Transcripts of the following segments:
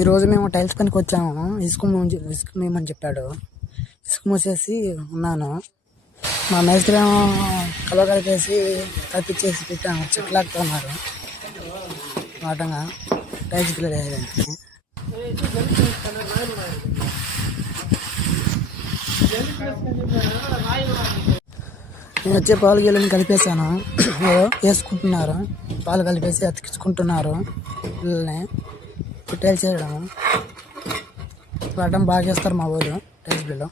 ఈరోజు మేము టైల్స్ పనికి వచ్చాము. ఇసుక మేమని చెప్పాడు. ఇసుక మూసేసి ఉన్నాను. మా మేస్త్రి ఏమో కలవ కలిపించేసి పెట్టాము. చెట్లాడుతున్నారు వాటంగా టైల్స్ క్లియర్ అయ్యేదానికి. నేను వచ్చే పాలు గీళ్ళని కలిపేశాను. వేసుకుంటున్నారు, పాలు కలిపేసి అతికించుకుంటున్నారు పిల్లల్ని. టైల్స్ వేయడం వాడడం బాగా చేస్తారు మా ఊరు టైల్స్ బిల్లు.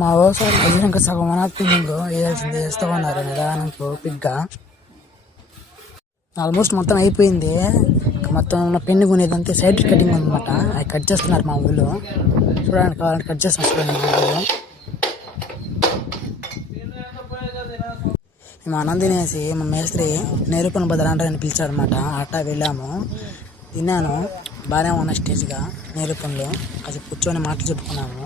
మా ఊరు సార్ ఇంకా సగం వనాపింగ్ వేయాల్సింది వేస్తూ ఉన్నారు నిదానంతో పిగ్గా. ఆల్మోస్ట్ మొత్తం అయిపోయింది. మొత్తం ఉన్న పెన్ను కొనేదంతా సైడ్ కటింగ్ ఉందన్నమాట. అది కట్ చేస్తున్నారు మా ఊళ్ళో. చూడడానికి కావాలంటే కట్ చేస్తాం చూడండి మా ఊళ్ళో. మేము అన్నం తినేసి మా మేస్త్రి నేరుపని బదలాంటారని పిలిచాడు అనమాట. అట్టా వెళ్ళాము, తిన్నాను. బాగానే ఉన్న స్టేజ్గా నేరుపనులు కాసేపు కూర్చొని మాటలు చెప్పుకున్నాము.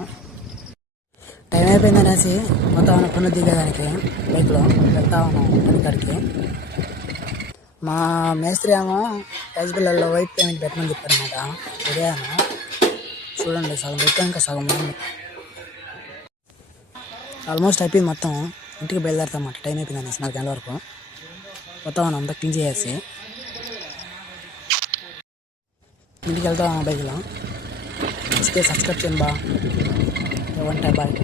టైం అయిపోయింది అనేసి మొత్తం ఉన్న పనులు దిగేదానికి బైక్లో వెళ్తా ఉన్నాము పనికాడికి. మా మేస్త్రి ఏమో టైల్స్ బిల్లలో వైట్ పేమెంట్ పెట్టమని చెప్పారనమాట. రెడీయాను చూడండి, సగం పెట్టాను, ఇంకా సగం ఉంది. ఆల్మోస్ట్ అయిపోయింది మొత్తం. ఇంటికి బయలుదేరుతాం అన్నమాట. టైం అయిపోయింది అనేసి 4 గంటల వరకు మొత్తం అంతా క్లీన్ చేసేసి ఇంటికి వెళ్తాం బైక్లో. వస్తే సబ్స్క్రైబ్ చేయండి. బాయ్.